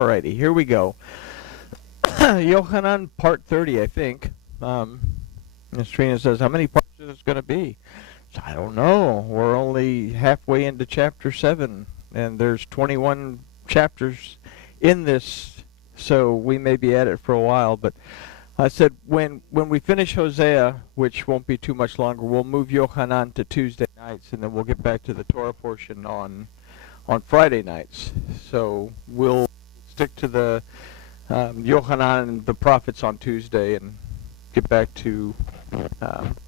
Alrighty, here we go. Yochanan, part 30, I think. Ms. Trina says, how many parts is this going to be? So, I don't know. We're only halfway into chapter 7, and there's 21 chapters in this, so we may be at it for a while. But I said when we finish Hosea, which won't be too much longer, we'll move Yochanan to Tuesday nights, and then we'll get back to the Torah portion on Friday nights. So we'll stick to the Yochanan and the prophets on Tuesday and get back to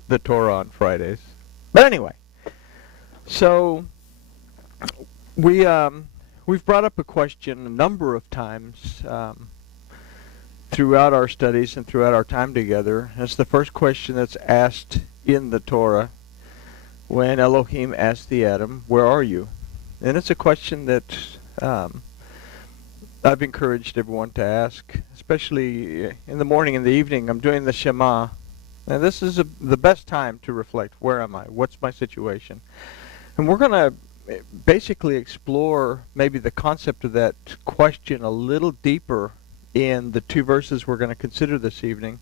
the Torah on Fridays. But anyway, so we've brought up a question a number of times throughout our studies and throughout our time together. It's the first question that's asked in the Torah when Elohim asked the Adam, "Where are you?" And it's a question that I've encouraged everyone to ask, especially in the morning and the evening. I'm doing the Shema, and this is the best time to reflect. Where am I? What's my situation? And we're going to basically explore maybe the concept of that question a little deeper in the two verses we're going to consider this evening.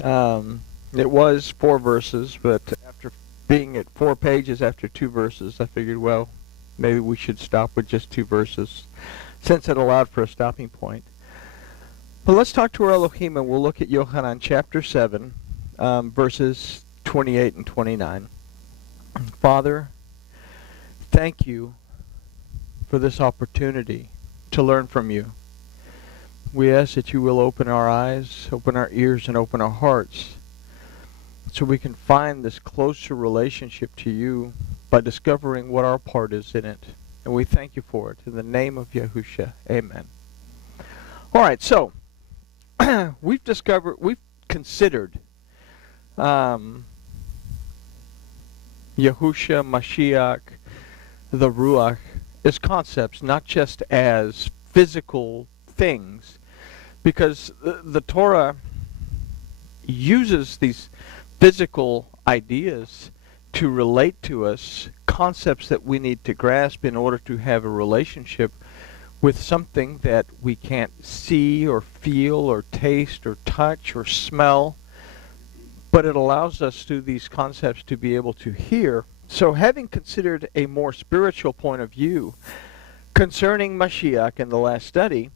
It was 4 verses, but after being at 4 pages after 2 verses, I figured, well, maybe we should stop with just 2 verses, since it allowed for a stopping point. But let's talk to our Elohim, and we'll look at Yochanan chapter 7, verses 28 and 29. Father, thank you for this opportunity to learn from you. We ask that you will open our eyes, open our ears, and open our hearts so we can find this closer relationship to you by discovering what our part is in it. And we thank you for it. In the name of Yahusha, amen. All right, so we've considered Yahusha, Mashiach, the Ruach, as concepts, not just as physical things, because the Torah uses these physical ideas to relate to us concepts that we need to grasp in order to have a relationship with something that we can't see or feel or taste or touch or smell, but it allows us through these concepts to be able to hear. So having considered a more spiritual point of view concerning Mashiach in the last study,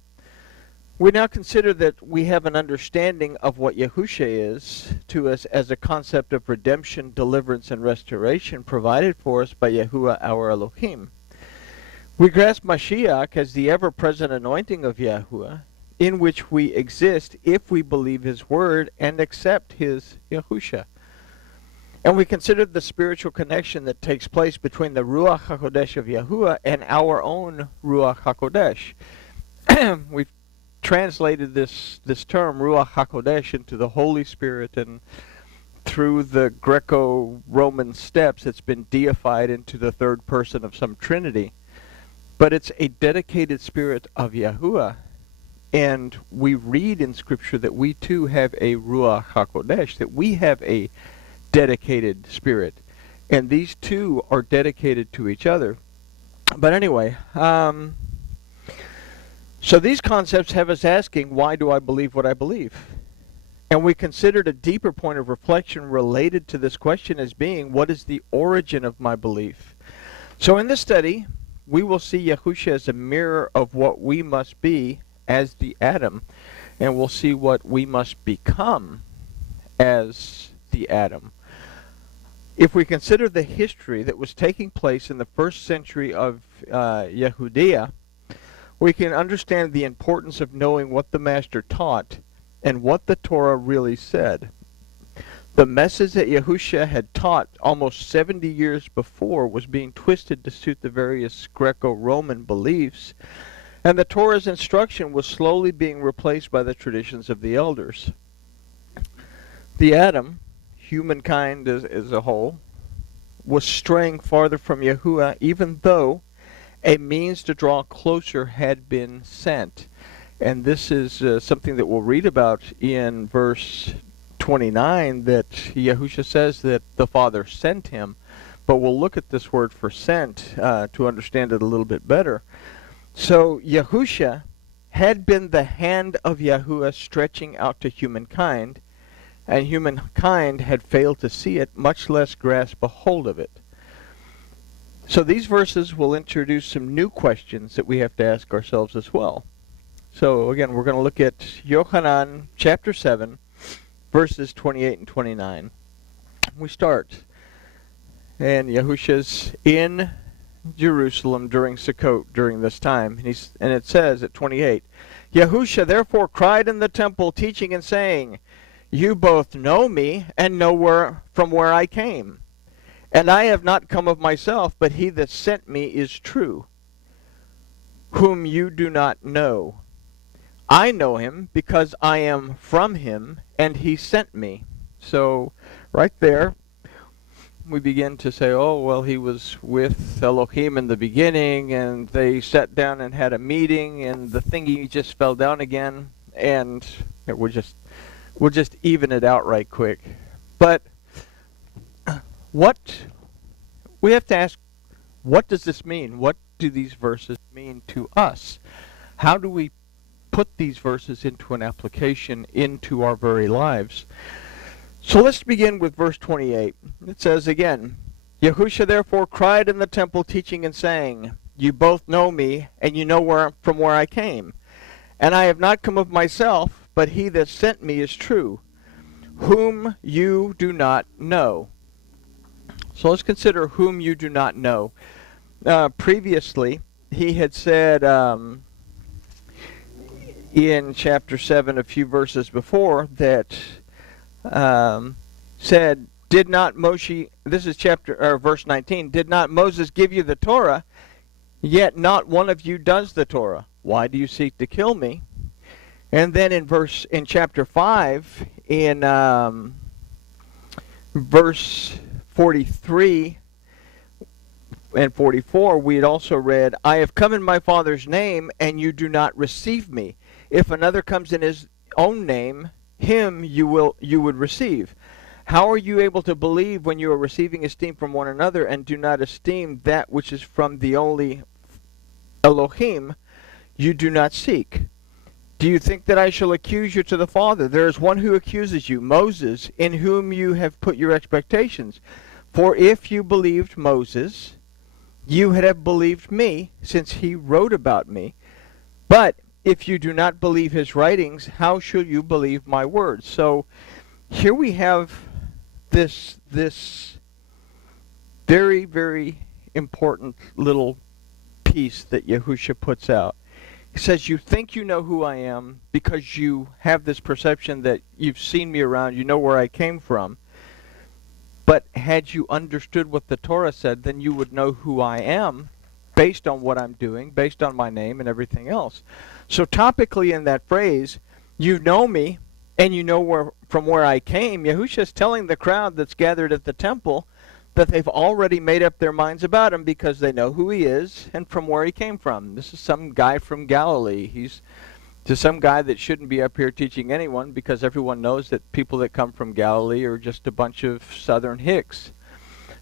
we now consider that we have an understanding of what Yahusha is to us as a concept of redemption, deliverance, and restoration provided for us by Yahuwah our Elohim. We grasp Mashiach as the ever-present anointing of Yahuwah, in which we exist if we believe his word and accept his Yahusha. And we considered the spiritual connection that takes place between the Ruach HaKodesh of Yahuwah and our own Ruach HaKodesh. We've translated this term Ruach HaKodesh into the Holy Spirit, and through the Greco-Roman steps it's been deified into the third person of some Trinity. But it's a dedicated spirit of Yahuwah, and we read in Scripture that we too have a Ruach HaKodesh, that we have a dedicated spirit, and these two are dedicated to each other. But anyway, so these concepts have us asking, why do I believe what I believe? And we considered a deeper point of reflection related to this question as being, what is the origin of my belief? So in this study, we will see Yahusha as a mirror of what we must be as the Adam, and we'll see what we must become as the Adam. If we consider the history that was taking place in the first century of Yehudia, we can understand the importance of knowing what the Master taught and what the Torah really said. The message that Yahusha had taught almost 70 years before was being twisted to suit the various Greco-Roman beliefs, and the Torah's instruction was slowly being replaced by the traditions of the elders. The Adam, humankind as a whole, was straying farther from Yahuwah, even though a means to draw closer had been sent. And this is something that we'll read about in verse 29, that Yahusha says that the Father sent him. But we'll look at this word for sent to understand it a little bit better. So Yahusha had been the hand of Yahuwah stretching out to humankind, and humankind had failed to see it, much less grasp a hold of it. So these verses will introduce some new questions that we have to ask ourselves as well. So again, we're going to look at Yochanan chapter 7, verses 28 and 29. We start, and Yahusha's in Jerusalem during Sukkot during this time, and it says at 28, Yahusha therefore cried in the temple, teaching and saying, You both know me, and know from where I came. And I have not come of myself, but he that sent me is true, whom you do not know. I know him, because I am from him, and he sent me. So, right there, we begin to say, oh, well, he was with Elohim in the beginning, and they sat down and had a meeting, and the thingy just fell down again, and we'll just even it out right quick. But what we have to ask, what does this mean? What do these verses mean to us? How do we put these verses into an application into our very lives? So let's begin with verse 28. It says again, Yahusha therefore cried in the temple, teaching and saying, You both know me, and you know from where I came. And I have not come of myself, but he that sent me is true, whom you do not know. So let's consider whom you do not know. Previously, he had said in chapter 7, a few verses before, that said, Did not Moshe, this is verse 19, did not Moses give you the Torah, yet not one of you does the Torah? Why do you seek to kill me? And then in chapter 5, in verse 43 and 44, we had also read, I have come in my Father's name, and you do not receive me. If another comes in his own name, him you would receive. How are you able to believe when you are receiving esteem from one another, and do not esteem that which is from the only Elohim you do not seek? Do you think that I shall accuse you to the Father? There is one who accuses you, Moses, in whom you have put your expectations. For if you believed Moses, you would have believed me, since he wrote about me. But if you do not believe his writings, how shall you believe my words? So here we have this very, very important little piece that Yahusha puts out. He says, you think you know who I am because you have this perception that you've seen me around, you know where I came from. But had you understood what the Torah said, then you would know who I am based on what I'm doing, based on my name and everything else. So topically in that phrase, you know me and you know from where I came, Yahusha is telling the crowd that's gathered at the temple that they've already made up their minds about him because they know who he is and from where he came from. This is some guy from Galilee. He's just some guy that shouldn't be up here teaching anyone, because everyone knows that people that come from Galilee are just a bunch of southern hicks.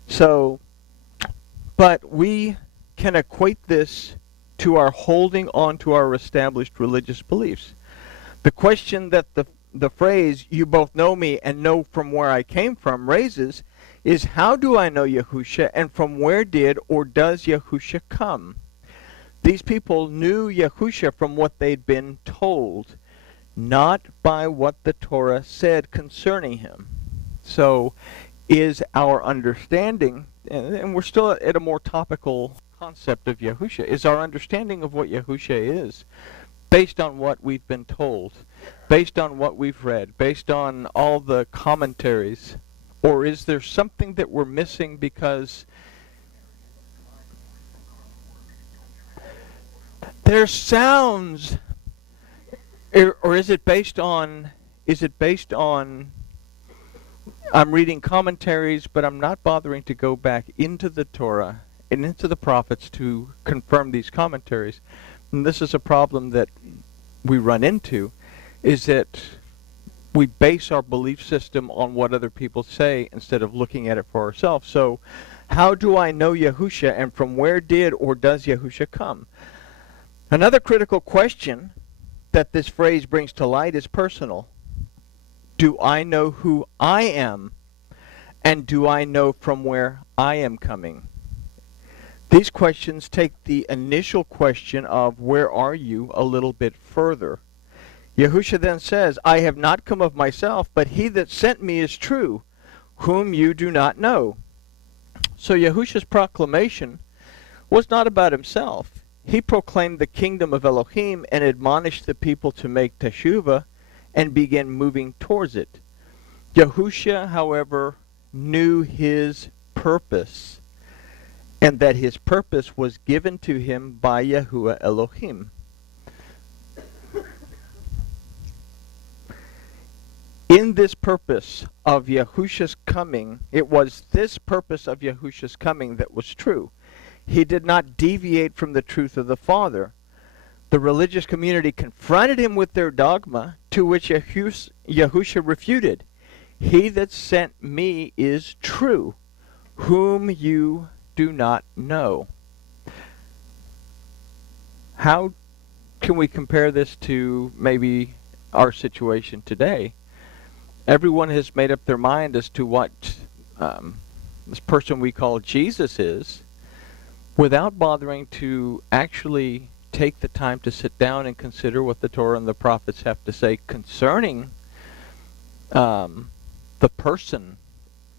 So, but we can equate this to our holding on to our established religious beliefs. The question that the phrase, you both know me and know from where I came from, raises is, how do I know Yahusha, and from where did or does Yahusha come? These people knew Yahusha from what they'd been told, not by what the Torah said concerning him. So is our understanding, and we're still at a more topical concept of Yahusha, is our understanding of what Yahusha is based on what we've been told, based on what we've read, based on all the commentaries? Or is there something that we're missing because there sounds, or is it based on, I'm reading commentaries, but I'm not bothering to go back into the Torah and into the prophets to confirm these commentaries. And this is a problem that we run into, is that we base our belief system on what other people say instead of looking at it for ourselves. So how do I know Yahusha, and from where did or does Yahusha come? Another critical question that this phrase brings to light is personal. Do I know who I am? And do I know from where I am coming? These questions take the initial question of where are you a little bit further. Yahusha then says, I have not come of myself, but he that sent me is true, whom you do not know. So Yahusha's proclamation was not about himself. He proclaimed the kingdom of Elohim and admonished the people to make teshuvah and begin moving towards it. Yahusha, however, knew his purpose, and that his purpose was given to him by Yahuwah Elohim. In this purpose of Yahusha's coming, it was this purpose of Yahusha's coming that was true. He did not deviate from the truth of the Father. The religious community confronted him with their dogma, to which Yahusha refuted. He that sent me is true, whom you do not know. How can we compare this to maybe our situation today? Everyone has made up their mind as to what this person we call Jesus is, without bothering to actually take the time to sit down and consider what the Torah and the prophets have to say concerning the person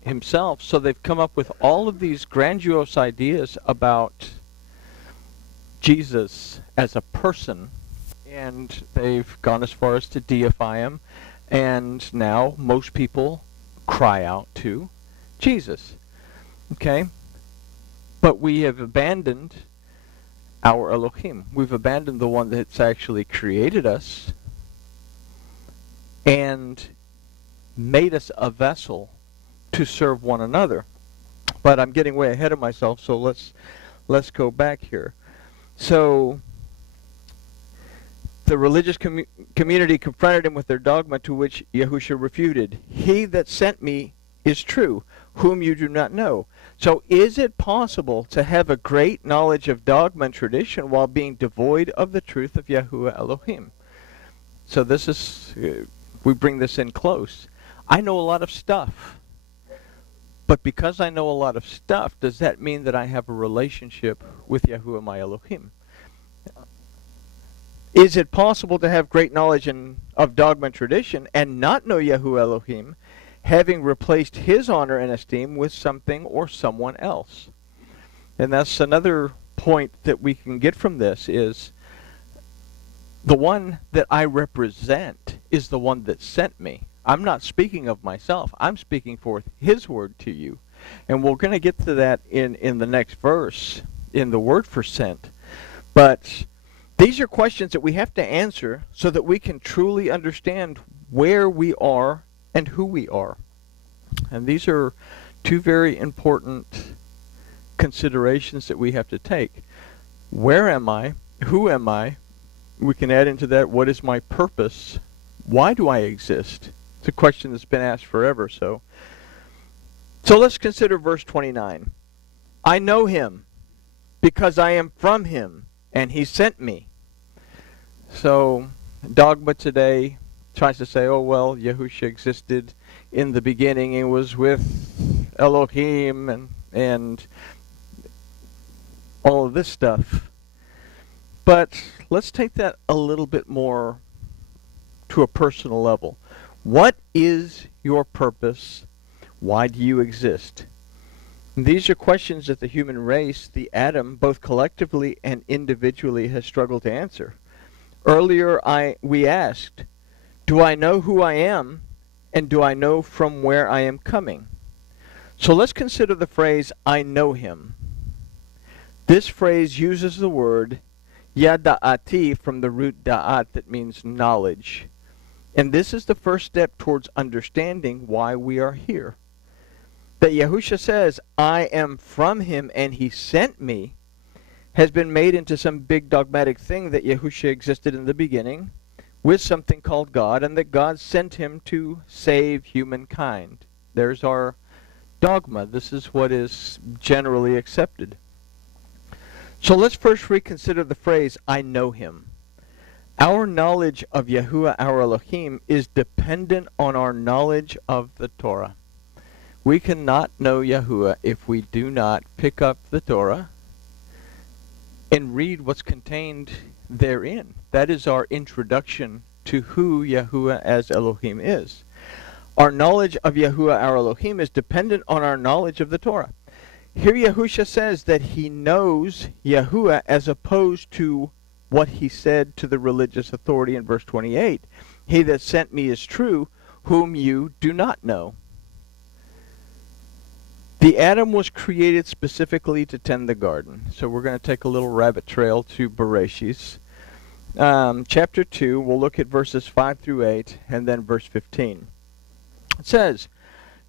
himself. So they've come up with all of these grandiose ideas about Jesus as a person, and they've gone as far as to deify him, and now most people cry out to Jesus. Okay? But we have abandoned our Elohim. We've abandoned the one that's actually created us and made us a vessel to serve one another. But I'm getting way ahead of myself, so let's go back here. So the religious community confronted him with their dogma, to which Yahusha refuted. He that sent me is true, whom you do not know. So is it possible to have a great knowledge of dogma and tradition while being devoid of the truth of Yahuwah Elohim? So this is, we bring this in close. I know a lot of stuff. But because I know a lot of stuff, does that mean that I have a relationship with Yahuwah my Elohim? Is it possible to have great knowledge of dogma and tradition and not know Yahuwah Elohim, having replaced his honor and esteem with something or someone else? And that's another point that we can get from this, is the one that I represent is the one that sent me. I'm not speaking of myself. I'm speaking forth his word to you. And we're going to get to that in the next verse, in the word for sent. But these are questions that we have to answer so that we can truly understand where we are and who we are. And these are two very important considerations that we have to take. Where am I? Who am I? We can add into that, what is my purpose? Why do I exist? It's a question that's been asked forever. So let's consider verse 29. I know him because I am from him, and he sent me. So dogma today tries to say, oh, well, Yahusha existed in the beginning. It was with Elohim and all of this stuff. But let's take that a little bit more to a personal level. What is your purpose? Why do you exist? And these are questions that the human race, the Adam, both collectively and individually has struggled to answer. Earlier we asked, do I know who I am, and do I know from where I am coming? So let's consider the phrase, I know him. This phrase uses the word yada'ati from the root da'at that means knowledge. And this is the first step towards understanding why we are here. That Yahusha says, I am from him and he sent me, has been made into some big dogmatic thing that Yahusha existed in the beginning with something called God, and that God sent him to save humankind. There's our dogma. This is what is generally accepted. So let's first reconsider the phrase, I know him. Our knowledge of Yahuwah our Elohim is dependent on our knowledge of the Torah. We cannot know Yahuwah if we do not pick up the Torah and read what's contained therein. That is our introduction to who Yahuwah as Elohim is. Our knowledge of Yahuwah our Elohim is dependent on our knowledge of the Torah. Here Yahusha says that he knows Yahuwah as opposed to what he said to the religious authority in verse 28. He that sent me is true, whom you do not know. The Adam was created specifically to tend the garden. So we're going to take a little rabbit trail to Bereshis. Chapter 2, we'll look at verses 5 through 8, and then verse 15. It says,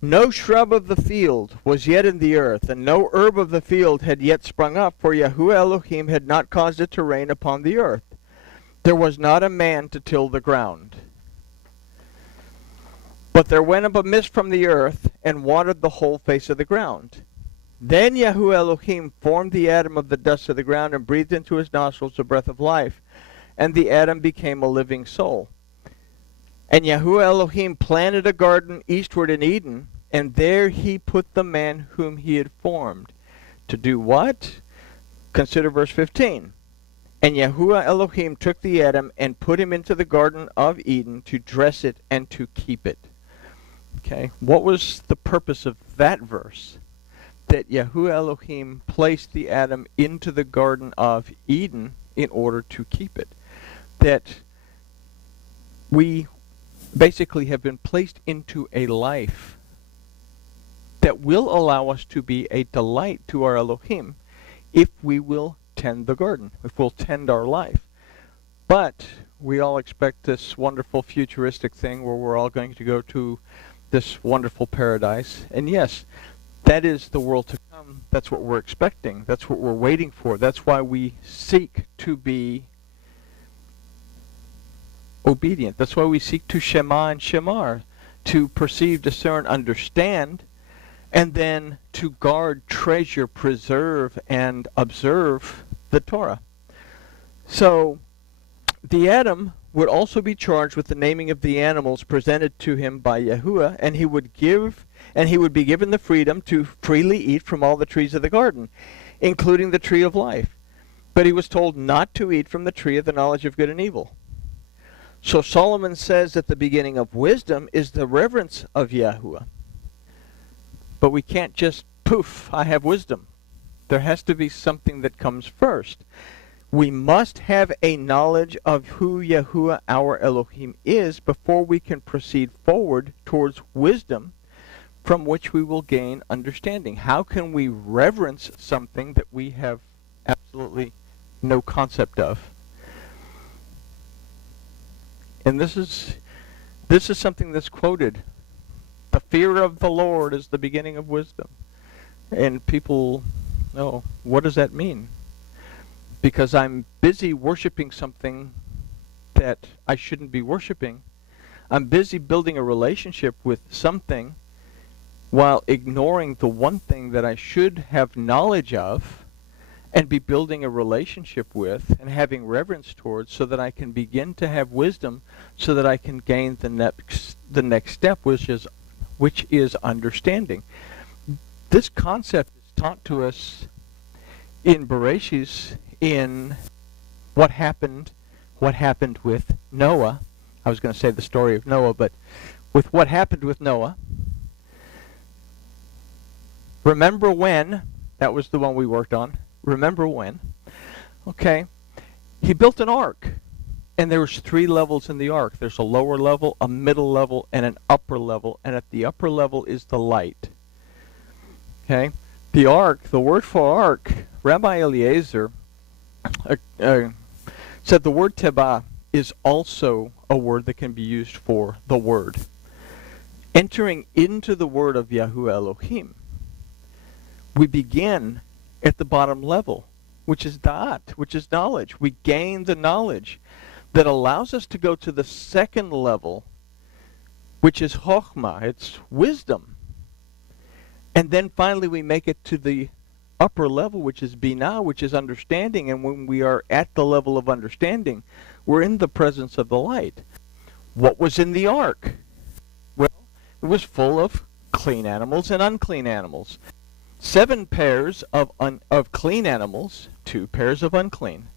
No shrub of the field was yet in the earth, and no herb of the field had yet sprung up, for Yahuwah Elohim had not caused it to rain upon the earth. There was not a man to till the ground. But there went up a mist from the earth, and watered the whole face of the ground. Then Yahuwah Elohim formed the Adam of the dust of the ground, and breathed into his nostrils the breath of life, and the Adam became a living soul. And Yahuwah Elohim planted a garden eastward in Eden, and there he put the man whom he had formed. To do what? Consider verse 15. And Yahuwah Elohim took the Adam and put him into the garden of Eden to dress it and to keep it. Okay, what was the purpose of that verse? That Yahuwah Elohim placed the Adam into the garden of Eden in order to keep it. That we basically have been placed into a life that will allow us to be a delight to our Elohim if we will tend the garden, if we'll tend our life. But we all expect this wonderful futuristic thing where we're all going to go to this wonderful paradise. And yes, that is the world to come. That's what we're expecting. That's what we're waiting for. That's why we seek to be obedient. That's why we seek to Shema and Shemar, to perceive, discern, understand, and then to guard, treasure, preserve, and observe the Torah. So the Adam would also be charged with the naming of the animals presented to him by Yahuwah, and he would be given the freedom to freely eat from all the trees of the garden, including the tree of life. But he was told not to eat from the tree of the knowledge of good and evil. So Solomon says that the beginning of wisdom is the reverence of Yahuwah. But we can't just, poof, I have wisdom. There has to be something that comes first. We must have a knowledge of who Yahuwah our Elohim is before we can proceed forward towards wisdom from which we will gain understanding. How can we reverence something that we have absolutely no concept of? And this is something that's quoted. The fear of the Lord is the beginning of wisdom. And people, oh, what does that mean? Because I'm busy worshiping something that I shouldn't be worshiping. I'm busy building a relationship with something while ignoring the one thing that I should have knowledge of and be building a relationship with and having reverence towards, so that I can begin to have wisdom, so that I can gain the next step, which is understanding. This concept is taught to us in Bereshis, in what happened with Noah. I was going to say the story of Noah, but with what happened with Noah. Remember when, that was the one we worked on. Remember when. Okay. He built an ark. And there was 3 levels in the ark. There's a lower level, a middle level, and an upper level. And at the upper level is the light. Okay. The ark, the word for ark, Rabbi Eliezer said the word tebah is also a word that can be used for the word. Entering into the word of Yahuwah Elohim, we begin at the bottom level, which is da'at, which is knowledge. We gain the knowledge that allows us to go to the second level, which is chokhmah, it's wisdom. And then finally we make it to the upper level, which is binah, which is understanding. And when we are at the level of understanding, We're in the presence of the light. What was in the ark? Well, it was full of clean animals and unclean animals. 7 pairs of clean animals, 2 pairs of unclean,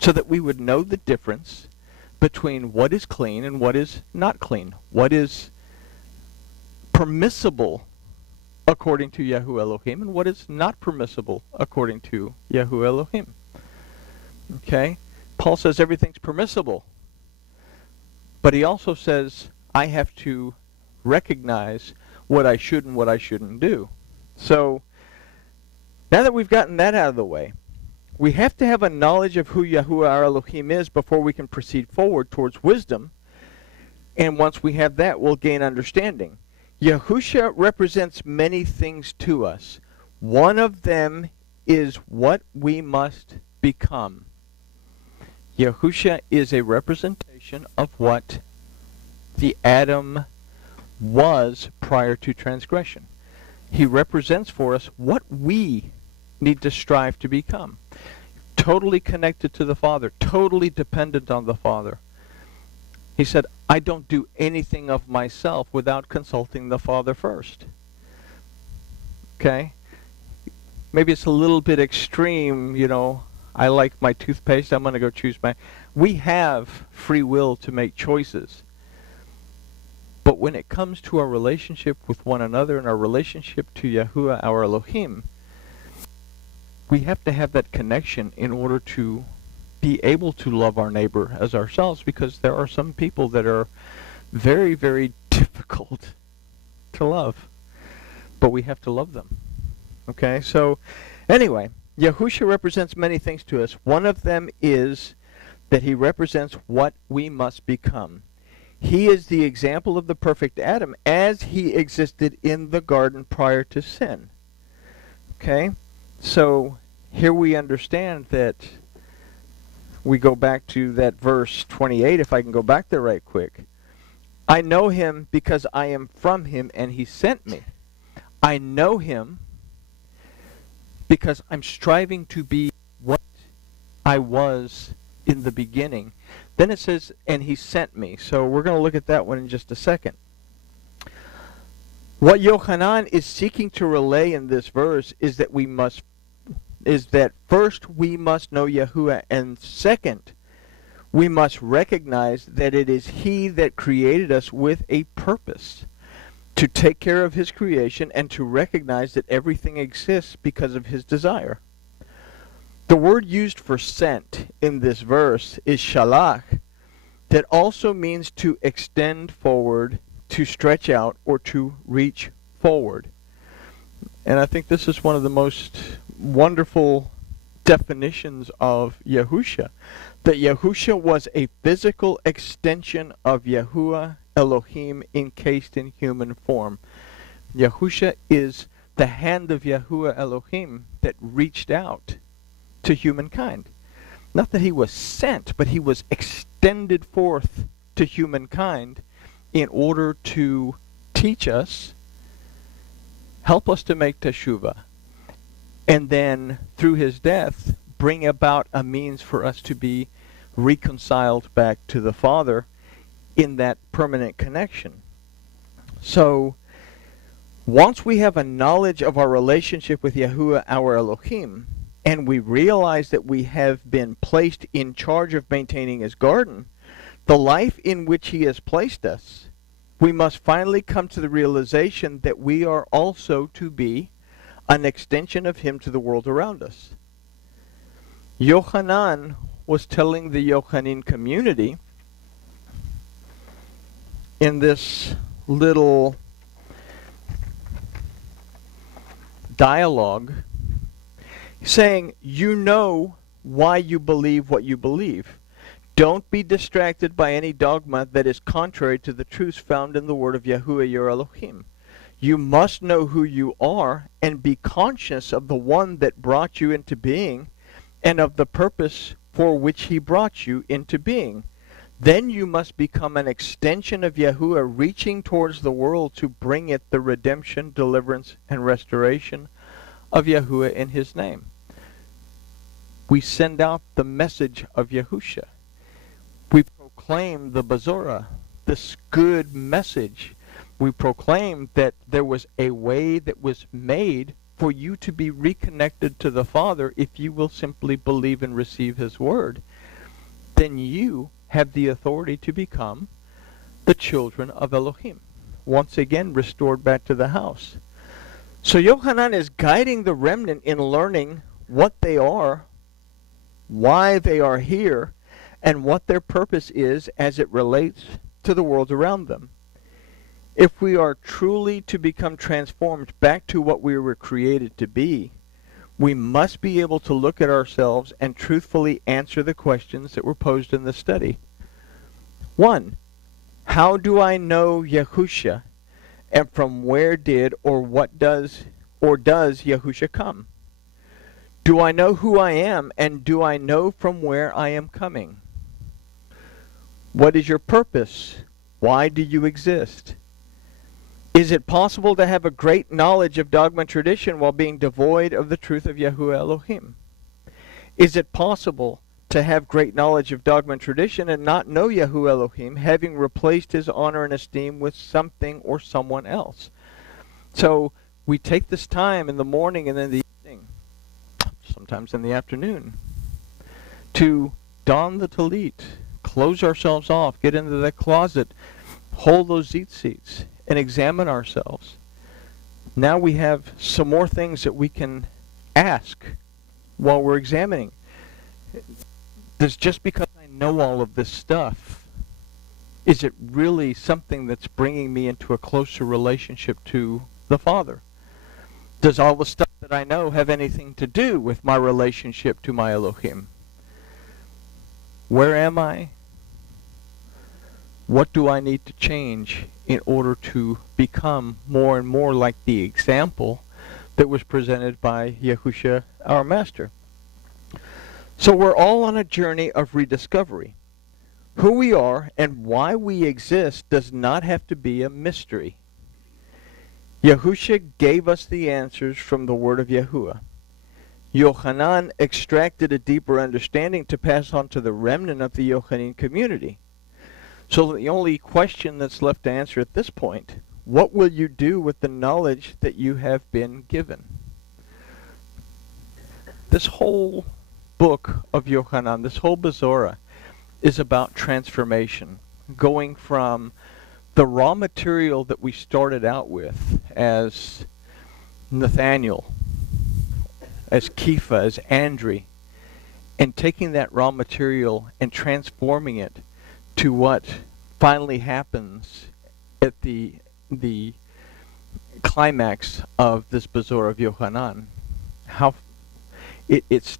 so that we would know the difference between what is clean and what is not clean, what is permissible according to Yahuwah Elohim and what is not permissible according to Yahuwah Elohim. Okay? Paul says everything's permissible, but he also says I have to recognize what I should and what I shouldn't do. So, now that we've gotten that out of the way, we have to have a knowledge of who Yahuwah our Elohim is before we can proceed forward towards wisdom. And once we have that, we'll gain understanding. Yahusha represents many things to us. One of them is what we must become. Yahusha is a representation of what the Adam was prior to transgression. He represents for us what we need to strive to become. Totally connected to the Father, totally dependent on the Father. He said, I don't do anything of myself without consulting the Father first. Okay? Maybe it's a little bit extreme, you know, I like my toothpaste, I'm going to go choose my... We have free will to make choices. But when it comes to our relationship with one another and our relationship to Yahuwah our Elohim, we have to have that connection in order to be able to love our neighbor as ourselves, because there are some people that are very, very difficult to love. But we have to love them. Okay, so anyway, Yahusha represents many things to us. One of them is that he represents what we must become. He is the example of the perfect Adam as he existed in the garden prior to sin. Okay? So here we understand that we go back to that verse 28, if I can go back there right quick. I know him because I am from him and he sent me. I know him because I'm striving to be what I was in the beginning. Then it says, and he sent me. So we're going to look at that one in just a second. What Yochanan is seeking to relay in this verse is that first we must know Yahuwah, and second, we must recognize that it is he that created us with a purpose to take care of his creation and to recognize that everything exists because of his desire. The word used for sent in this verse is shalach, that also means to extend forward, to stretch out, or to reach forward. And I think this is one of the most wonderful definitions of Yahusha, that Yahusha was a physical extension of Yahuwah Elohim encased in human form. Yahusha is the hand of Yahuwah Elohim that reached out to humankind. Not that he was sent, but he was extended forth to humankind in order to teach us, help us to make teshuvah, and then through his death bring about a means for us to be reconciled back to the Father in that permanent connection. So once we have a knowledge of our relationship with Yahuwah our Elohim, and we realize that we have been placed in charge of maintaining his garden, the life in which he has placed us, we must finally come to the realization that we are also to be an extension of him to the world around us. Yochanan was telling the Yochanan community in this little dialogue, saying, you know why you believe what you believe. Don't be distracted by any dogma that is contrary to the truths found in the word of Yahuwah your Elohim. You must know who you are and be conscious of the one that brought you into being and of the purpose for which he brought you into being. Then you must become an extension of Yahuwah, reaching towards the world to bring it the redemption, deliverance, and restoration of Yahuwah in his name. We send out the message of Yahusha. proclaim the Bazora, this good message. We proclaim that there was a way that was made for you to be reconnected to the Father if you will simply believe and receive His Word. Then you have the authority to become the children of Elohim, once again restored back to the house. So Yochanan is guiding the remnant in learning what they are, why they are here, and what their purpose is as it relates to the world around them. If we are truly to become transformed back to what we were created to be, we must be able to look at ourselves and truthfully answer the questions that were posed in the study. 1. How do I know Yahusha, and from where did or does Yahusha come? Do I know who I am, and do I know from where I am coming? What is your purpose? Why do you exist? Is it possible to have a great knowledge of dogma and tradition while being devoid of the truth of Yahuwah Elohim? Is it possible to have great knowledge of dogma and tradition and not know Yahuwah Elohim, having replaced his honor and esteem with something or someone else? So we take this time in the morning and in the evening, sometimes in the afternoon, to don the talit, close ourselves off, get into the closet, hold those seats, and examine ourselves. Now we have some more things that we can ask while we're examining. Does just because I know all of this stuff, is it really something that's bringing me into a closer relationship to the Father? Does all the stuff that I know have anything to do with my relationship to my Elohim? Where am I? What do I need to change in order to become more and more like the example that was presented by Yahusha, our Master? So we're all on a journey of rediscovery. Who we are and why we exist does not have to be a mystery. Yahusha gave us the answers from the word of Yahuwah. Yochanan extracted a deeper understanding to pass on to the remnant of the Yochanan community. So the only question that's left to answer at this point, what will you do with the knowledge that you have been given? This whole book of Yochanan, this whole Bazora, is about transformation, going from the raw material that we started out with as Nathaniel, as Kepha, as Andri, and taking that raw material and transforming it to what finally happens at the climax of this Bazora of Yochanan. How it's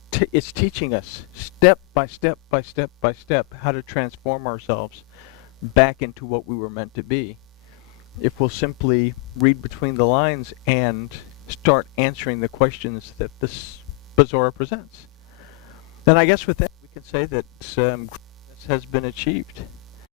teaching us step by step by step by step how to transform ourselves back into what we were meant to be, if we'll simply read between the lines and start answering the questions that this Bazora presents. And I guess with that we can say that greatness has been achieved.